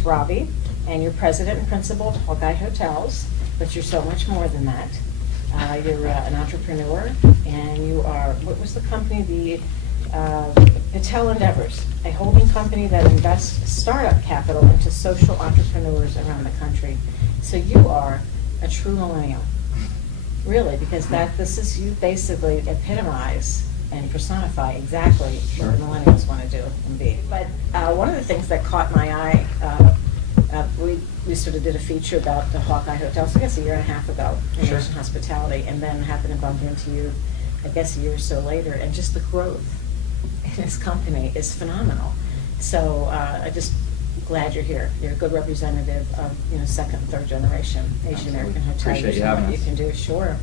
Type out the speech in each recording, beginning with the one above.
is Robbie, and you're president and principal of Hawkeye Hotels, but you're so much more than that. You're an entrepreneur, and you are, what was the company? The Patel Endeavors, a holding company that invests startup capital into social entrepreneurs around the country. So you are a true millennial, really, because you basically epitomize and personify exactly what millennials want to do and be. But one of the things that caught my eye, we sort of did a feature about the Hawkeye Hotels, I guess a year and a half ago, in Ocean Hospitality, and then happened to bump into you, I guess a year or so later, and just the growth in this company is phenomenal. So I'm just glad you're here. You're a good representative of second and third generation Asian American hoteliers and what you can do, sure.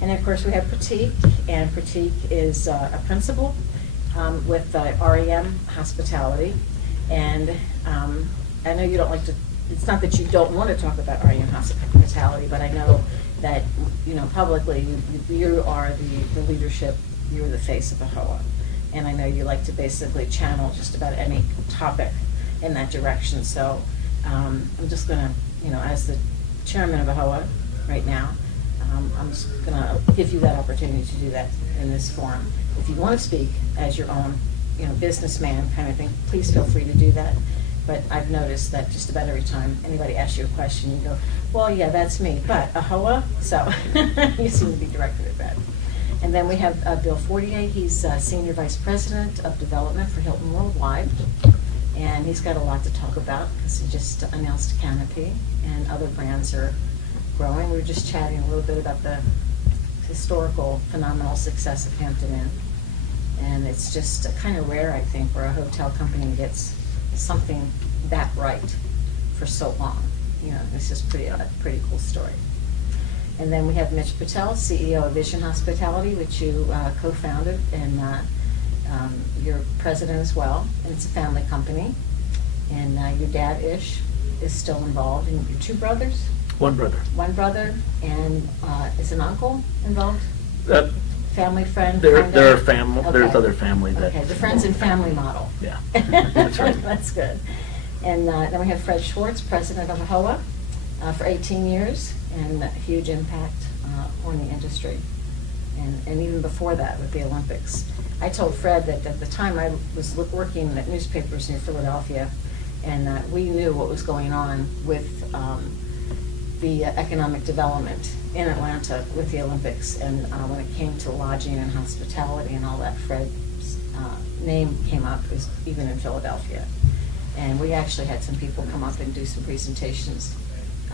And of course we have Pratik, and Pratik is a principal with REM Hospitality, and I know you don't like to, it's not that you don't want to talk about REM Hospitality, but I know that publicly you are the leadership, you're the face of AHOA. And I know you like to basically channel just about any topic in that direction. So I'm just going to, as the chairman of AHOA right now, I'm just going to give you that opportunity to do that in this forum. If you want to speak as your own, businessman kind of thing, please feel free to do that. But I've noticed that just about every time anybody asks you a question, you go, well, yeah, that's me, but AHOA, so you seem to be directed at that. And then we have Bill Fortier. He's Senior Vice President of Development for Hilton Worldwide. And he's got a lot to talk about because he just announced Canopy, and other brands are growing. We were just chatting a little bit about the historical, phenomenal success of Hampton Inn. And it's just kind of rare, I think, where a hotel company gets something that right for so long. It's just a pretty cool story. And then we have Mitch Patel, CEO of Vision Hospitality, which you co-founded, and you're president as well. And it's a family company. And your dad, Ish, is still involved. And your two brothers? One brother. One brother. And is an uncle involved? Family friend? There are family. Okay. There's other family that. Okay, the friends and family model. Yeah, that's right. That's good. And then we have Fred Schwartz, president of AHOA for 18 years. And a huge impact on the industry, and even before that with the Olympics. I told Fred that at the time I was working at newspapers near Philadelphia, and we knew what was going on with the economic development in Atlanta with the Olympics, and when it came to lodging and hospitality and all that, Fred's name came up even in Philadelphia. And we actually had some people come up and do some presentations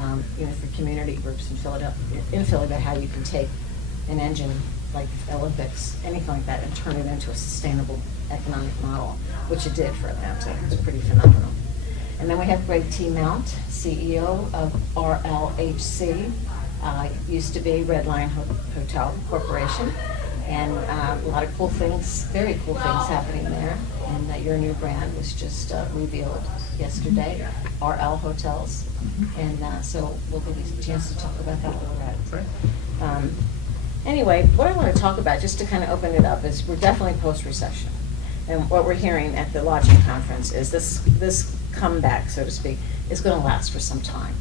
for community groups in Philadelphia, how you can take an engine like Olympics, anything like that, and turn it into a sustainable economic model, which it did for Atlanta. It's pretty phenomenal. And then we have Greg T. Mount, CEO of RLHC, used to be Red Lion Hotel Corporation, and a lot of cool things, very cool things happening there. And that your new brand was just revealed yesterday, RL Hotels. And so we'll give you a chance to talk about that a little bit. Anyway, what I want to talk about, just to kind of open it up, is we're definitely post-recession. And what we're hearing at the lodging conference is this comeback, so to speak, is going to last for some time.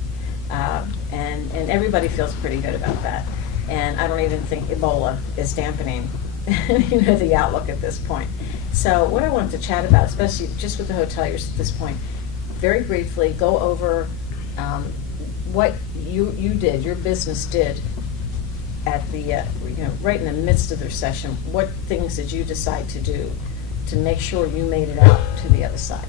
And everybody feels pretty good about that. And I don't even think Ebola is dampening the outlook at this point. So what I wanted to chat about, especially just with the hoteliers at this point, very briefly go over what you did, your business did at the right in the midst of the recession. What things did you decide to do to make sure you made it out to the other side?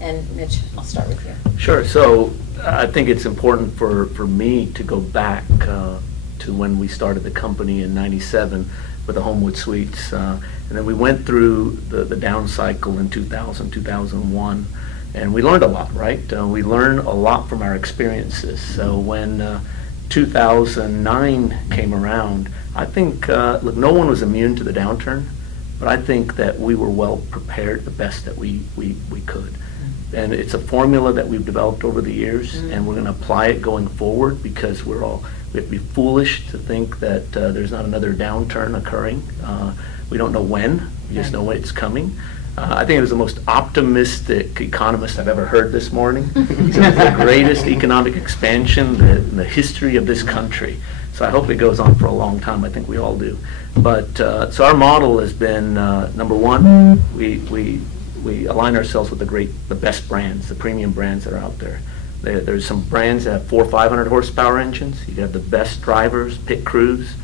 And Mitch, I'll start with you. Sure. So I think it's important for me to go back to when we started the company in '97 with the Homewood Suites, and then we went through the down cycle in 2000, 2001. And we learned a lot, right? We learned a lot from our experiences. So when 2009 came around, I think, look, no one was immune to the downturn, but I think that we were well prepared the best that we could. And it's a formula that we've developed over the years, and we're going to apply it going forward, because we have to be foolish to think that there's not another downturn occurring. We don't know when, we just know it's coming. I think it was the most optimistic economist I've ever heard this morning. He said it's the greatest economic expansion in the history of this country. So I hope it goes on for a long time. I think we all do. But so our model has been, number one, we align ourselves with the best brands, the premium brands that are out there. There's some brands that have 400 or 500 horsepower engines. You have the best drivers, pit crews,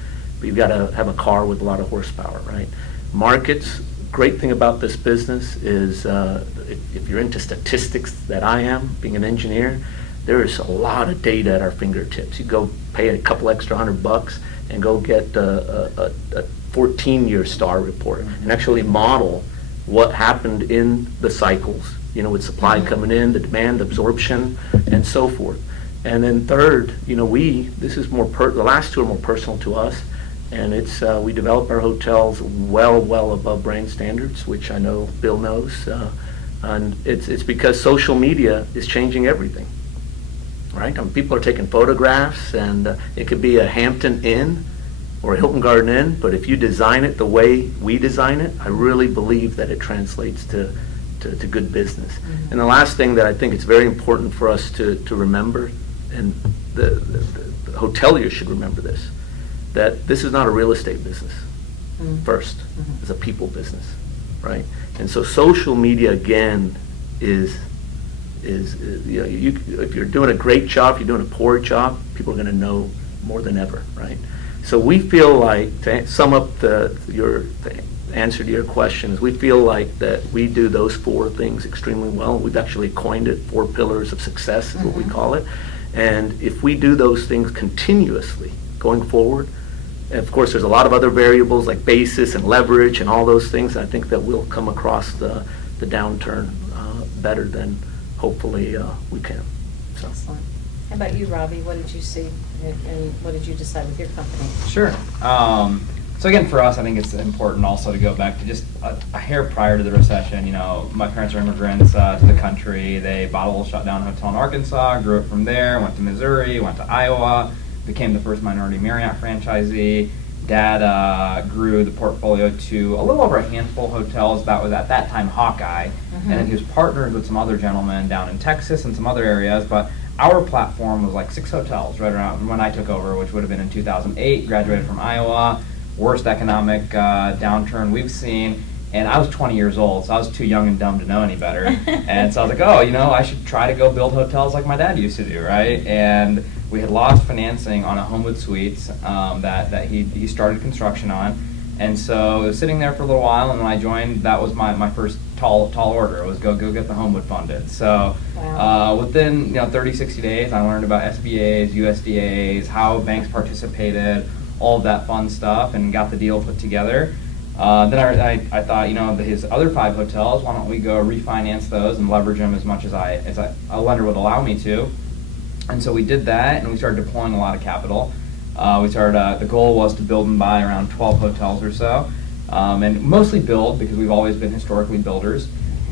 but you've got to have a car with a lot of horsepower, right? Markets. Great thing about this business is if you're into statistics that I am, being an engineer, there is a lot of data at our fingertips. You go pay a couple extra $100 and go get a 14-year STAR report and actually model what happened in the cycles, with supply coming in, the demand, absorption, and so forth. And then third, this is the last two are more personal to us. And it's we develop our hotels well above brand standards, which I know Bill knows, and it's because social media is changing everything, right? People are taking photographs, and it could be a Hampton Inn or a Hilton Garden Inn, but if you design it the way we design it, I really believe that it translates to good business. Mm-hmm. And the last thing that I think it's very important for us to remember, and the hoteliers should remember this, that this is not a real estate business. First, it's a people business, right? And so social media again is if you're doing a great job, if you're doing a poor job, people are going to know more than ever, right? So we feel like, to sum up the answer to your question, is we feel like that we do those four things extremely well. We've actually coined it 4 pillars of success is what we call it. And if we do those things continuously going forward, and of course, there's a lot of other variables like basis and leverage and all those things. I think that we'll come across the downturn better than hopefully we can. So. Excellent. How about you, Robbie? What did you see, and what did you decide with your company? Sure. So again, for us, I think it's important also to go back to just a hair prior to the recession. My parents are immigrants to the country. They bought a little shutdown hotel in Arkansas, grew up from there, went to Missouri, went to Iowa, became the first minority Marriott franchisee. Dad grew the portfolio to a little over a handful of hotels. That was at that time Hawkeye. And then he was partnered with some other gentlemen down in Texas and some other areas. But our platform was like 6 hotels right around when I took over, which would have been in 2008, graduated from Iowa. Worst economic downturn we've seen. And I was 20 years old, so I was too young and dumb to know any better. And so I was like, I should try to go build hotels like my dad used to do, right? And we had lost financing on a Homewood Suites that he started construction on. And so it was sitting there for a little while, and when I joined, that was my first tall order. It was go get the Homewood funded. So within 30, 60 days, I learned about SBAs, USDAs, how banks participated, all of that fun stuff, and got the deal put together. Then I thought, his other 5 hotels, why don't we go refinance those and leverage them as much as a lender would allow me to. And so we did that, and we started deploying a lot of capital. The goal was to build and buy around 12 hotels or so, and mostly build because we've always been historically builders.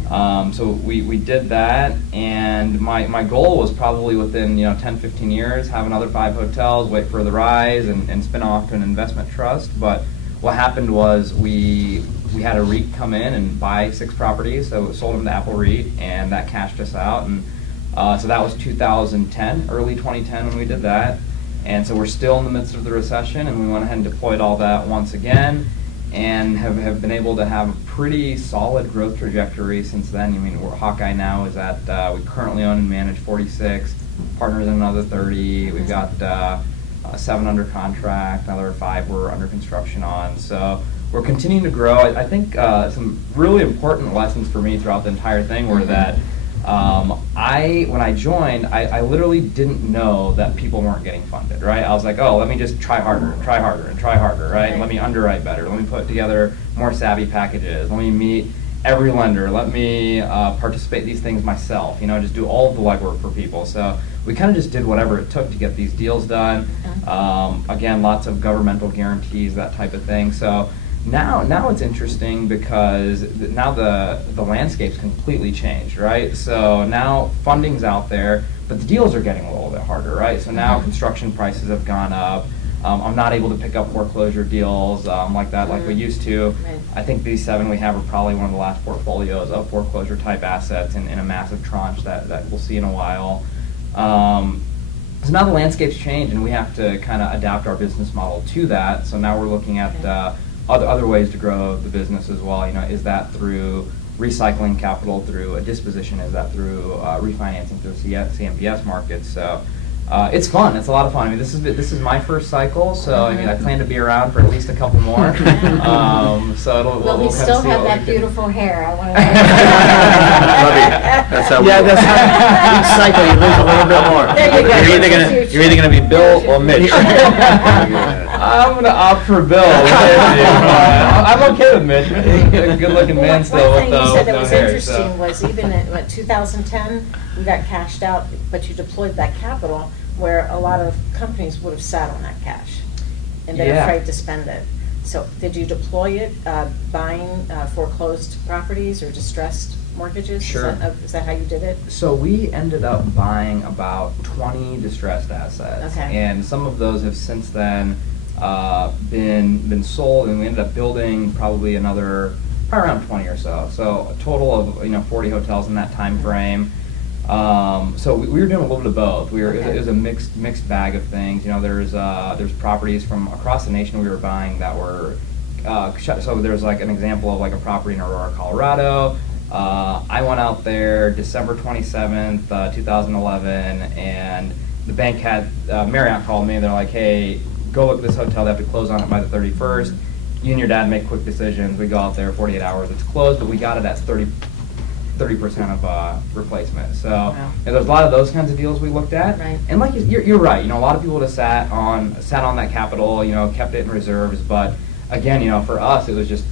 So we did that, and my goal was probably within 10, 15 years, have another 5 hotels, wait for the rise, and spin off to an investment trust. But what happened was we had a REIT come in and buy 6 properties, so we sold them to Apple REIT, and that cashed us out. And so that was 2010, early 2010 when we did that. And so we're still in the midst of the recession, and we went ahead and deployed all that once again, and have been able to have a pretty solid growth trajectory since then. Hawkeye now is at, we currently own and manage 46, partners in another 30. We've got 7 under contract, another 5 we're under construction on. So we're continuing to grow. I think some really important lessons for me throughout the entire thing were that when I joined, I literally didn't know that people weren't getting funded, right? I was like, let me just try harder and try harder and try harder, right? Let me underwrite better. Let me put together more savvy packages. Let me meet every lender. Let me participate in these things myself, just do all of the legwork for people. So we kind of just did whatever it took to get these deals done. Again, lots of governmental guarantees, that type of thing. So now it's interesting because now the landscape's completely changed, right? So now funding's out there, but the deals are getting a little bit harder, right? So now construction prices have gone up. I'm not able to pick up foreclosure deals like that like we used to. Right. I think these 7 we have are probably one of the last portfolios of foreclosure type assets in a massive tranche that we'll see in a while. So now the landscape's changed, and we have to kind of adapt our business model to that. So now we're looking at other ways to grow the business as well. You know, is that through recycling capital through a disposition? Is that through refinancing through CMBS markets? So it's fun. It's a lot of fun. I mean, this is my first cycle, so I mean, I plan to be around for at least a couple more. So Well, we'll we still see have what that we can- beautiful hair. I want to. That's how we Yeah, do that's it. how each cycle you lose a little bit more. There you go. You're either gonna be Bill or Mitch. I'm gonna opt for Bill. I'm okay with Mitch. Good looking man still One with thing you said that no was hair. interesting was even in 2010, we got cashed out, but you deployed that capital where a lot of companies would have sat on that cash and been Yeah. afraid to spend it. So did you deploy it buying foreclosed properties or distressed mortgages? Sure. Is that how you did it? So we ended up buying about 20 distressed assets, Okay. and some of those have since then been sold, and we ended up building probably around 20 or so. So a total of 40 hotels in that time frame. So we were doing a little bit of both. It was a mixed bag of things. You know, there's properties from across the nation we were buying that were so there's like an example of like a property in Aurora, Colorado. I went out there December 27th, 2011, and the bank had Marriott called me. They're like, "Hey, go look at this hotel. They have to close on it by the 31st. You and your dad make quick decisions." We go out there, 48 hours, it's closed, but we got it at 30% of replacement. So Wow. there's a lot of those kinds of deals we looked at. Right. And like you're right. You know, a lot of people would have sat on that capital. You know, kept it in reserves. But again, you know, for us, it was just,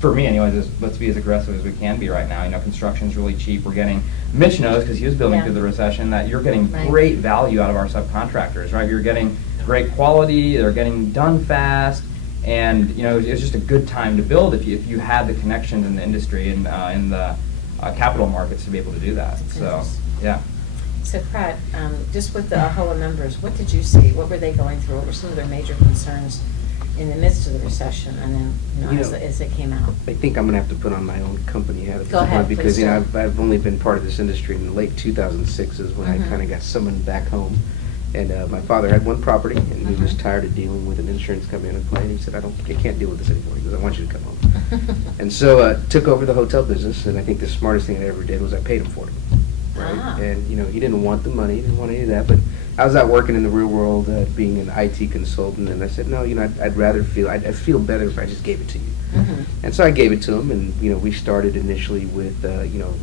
for me anyways, let's be as aggressive as we can be right now. You know, construction's really cheap. We're getting, Mitch knows because he was building Yeah. through the recession, that you're getting Right. great value out of our subcontractors, right? You're getting great quality. They're getting done fast. And you know, it's just a good time to build if you had the connections in the industry and in the capital markets to be able to do that. That's So, interesting. yeah. So Pratt, just with the AHOA members, what did you see? What were they going through? What were some of their major concerns in the midst of the recession and then as it came out? I think I'm gonna have to put on my own company hat at this Go ahead, point because please do. I've only been part of this industry in the late 2006 is when I Mhm. kind of got summoned back home, and my father had one property and he was Mhm. tired of dealing with an insurance company on a claim. He said, I can't deal with this anymore. He goes, I want you to come home. And so took over the hotel business, and I think the smartest thing I ever did was I paid him for it. Right? Ah. And he didn't want the money, he didn't want any of that, but I was out working in the real world, being an IT consultant, and I said, no, I'd rather I'd feel better if I just gave it to you. Mhm. And so I gave it to him, and we started initially with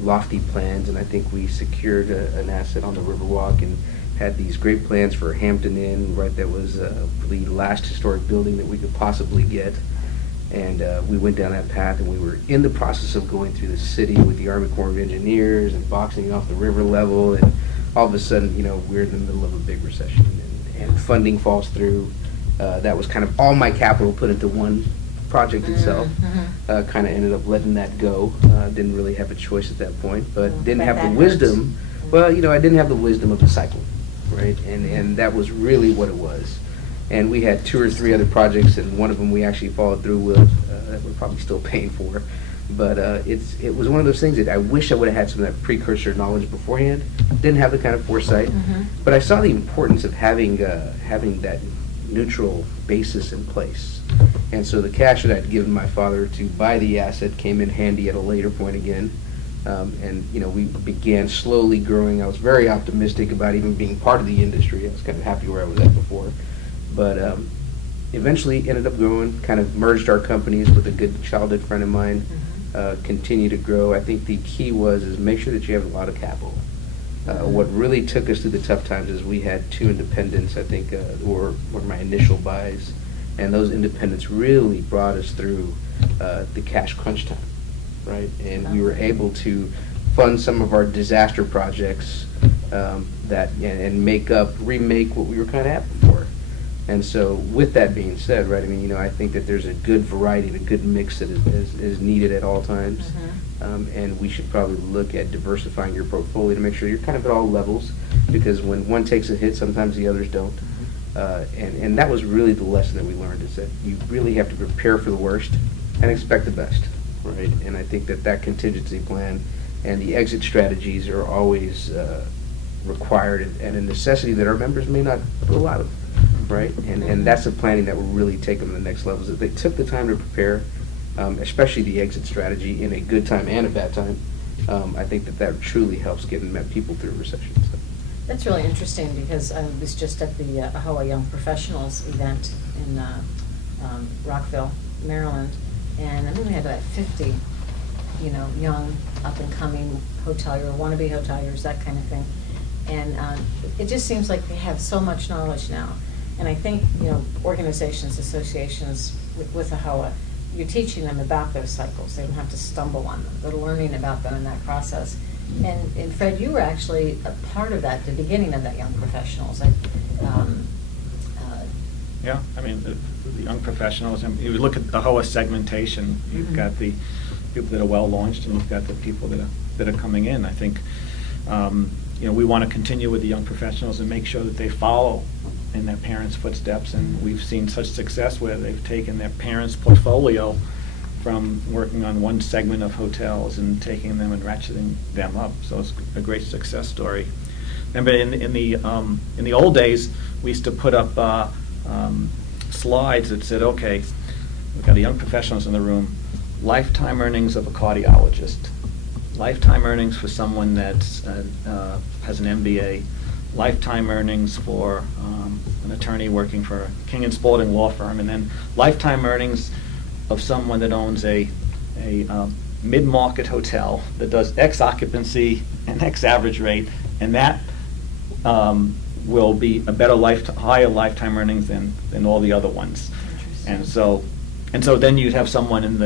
lofty plans, and I think we secured an asset on the Riverwalk and had these great plans for Hampton Inn, right? That was the last historic building that we could possibly get. And we went down that path, and we were in the process of going through the city with the Army Corps of Engineers and boxing off the river level, and all of a sudden, we're in the middle of a big recession, and funding falls through. That was kind of all my capital put into one project itself. Mhm. Kind of ended up letting that go. Didn't really have a choice at that point, but Mm, didn't bet have that the hurts. wisdom. Well, I didn't have the wisdom of the cycle, right? And that was really what it was. And we had 2 or 3 other projects, and one of them we actually followed through with that we're probably still paying for. But it was one of those things that I wish I would have had some of that precursor knowledge beforehand. Didn't have the kind of foresight, Mhm. but I saw the importance of having that neutral basis in place. And so the cash that I'd given my father to buy the asset came in handy at a later point again. And we began slowly growing. I was very optimistic about even being part of the industry. I was kind of happy where I was at before. But eventually ended up growing, kind of merged our companies with a good childhood friend of mine, continue to grow. I think the key is make sure that you have a lot of capital. What really took us through the tough times is we had 2 independents, I think, were my initial buys. And those independents really brought us through the cash crunch time, right? And we were able to fund some of our disaster projects and remake what we were kind of at before. And so with that being said, right, I think that there's a good variety and a good mix that is needed at all times. And we should probably look at diversifying your portfolio to make sure you're kind of at all levels, because when one takes a hit, sometimes the others don't. And that was really the lesson that we learned, is that you really have to prepare for the worst and expect the best, right? And I think that that contingency plan and the exit strategies are always required and a necessity that our members may not do a lot of, right? And that's the planning that will really take them to the next levels. If they took the time to prepare, especially the exit strategy in a good time and a bad time, I think that that truly helps getting people through a recession. So. That's really interesting, because I was just at the AHOA Young Professionals event in Rockville, Maryland, and I think we had about 50, young, up-and-coming hotelier, wannabe hoteliers, that kind of thing. And it just seems like they have so much knowledge now. And I think, organizations, associations with AHOA, you're teaching them about those cycles. They don't have to stumble on them. They're learning about them in that process. And Fred, you were actually a part of that, the beginning of that Young Professionals. Yeah, I mean, the young professionals, and you look at the AHOA segmentation, you've got the people that are well launched, and you've got the people that are coming in. I think, we want to continue with the young professionals and make sure that they follow in their parents' footsteps, and we've seen such success where they've taken their parents' portfolio from working on one segment of hotels and taking them and ratcheting them up. So it's a great success story. Remember, in the old days, we used to put up slides that said, okay, we've got the young professionals in the room, lifetime earnings of a cardiologist, lifetime earnings for someone that has an MBA, lifetime earnings for an attorney working for King and Spalding law firm, and then lifetime earnings of someone that owns a mid-market hotel that does X occupancy and X average rate, and that will be a better higher lifetime earnings than all the other ones. And so then you'd have someone in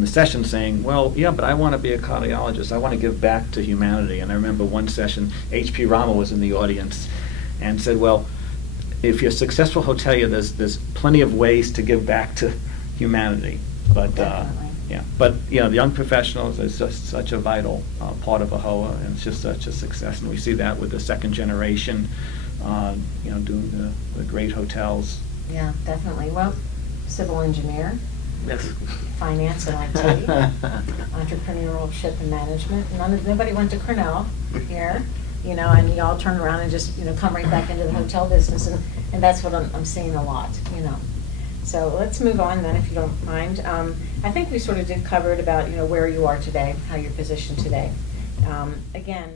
the session saying, well, yeah, but I want to be a cardiologist. I want to give back to humanity. And I remember one session, H.P. Rama was in the audience and said, well, if you're a successful hotelier, there's plenty of ways to give back to humanity. But the young professionals is just such a vital part of AHOA, and it's just such a success. And we see that with the second generation, doing the great hotels. Yeah, definitely. Well, civil engineer, Yes. finance and IT, entrepreneurship and management. Nobody went to Cornell here, and you all turn around and just, come right back into the hotel business, and that's what I'm seeing a lot, So let's move on then, if you don't mind. I think we sort of did cover it about, where you are today, how you're positioned today. Again.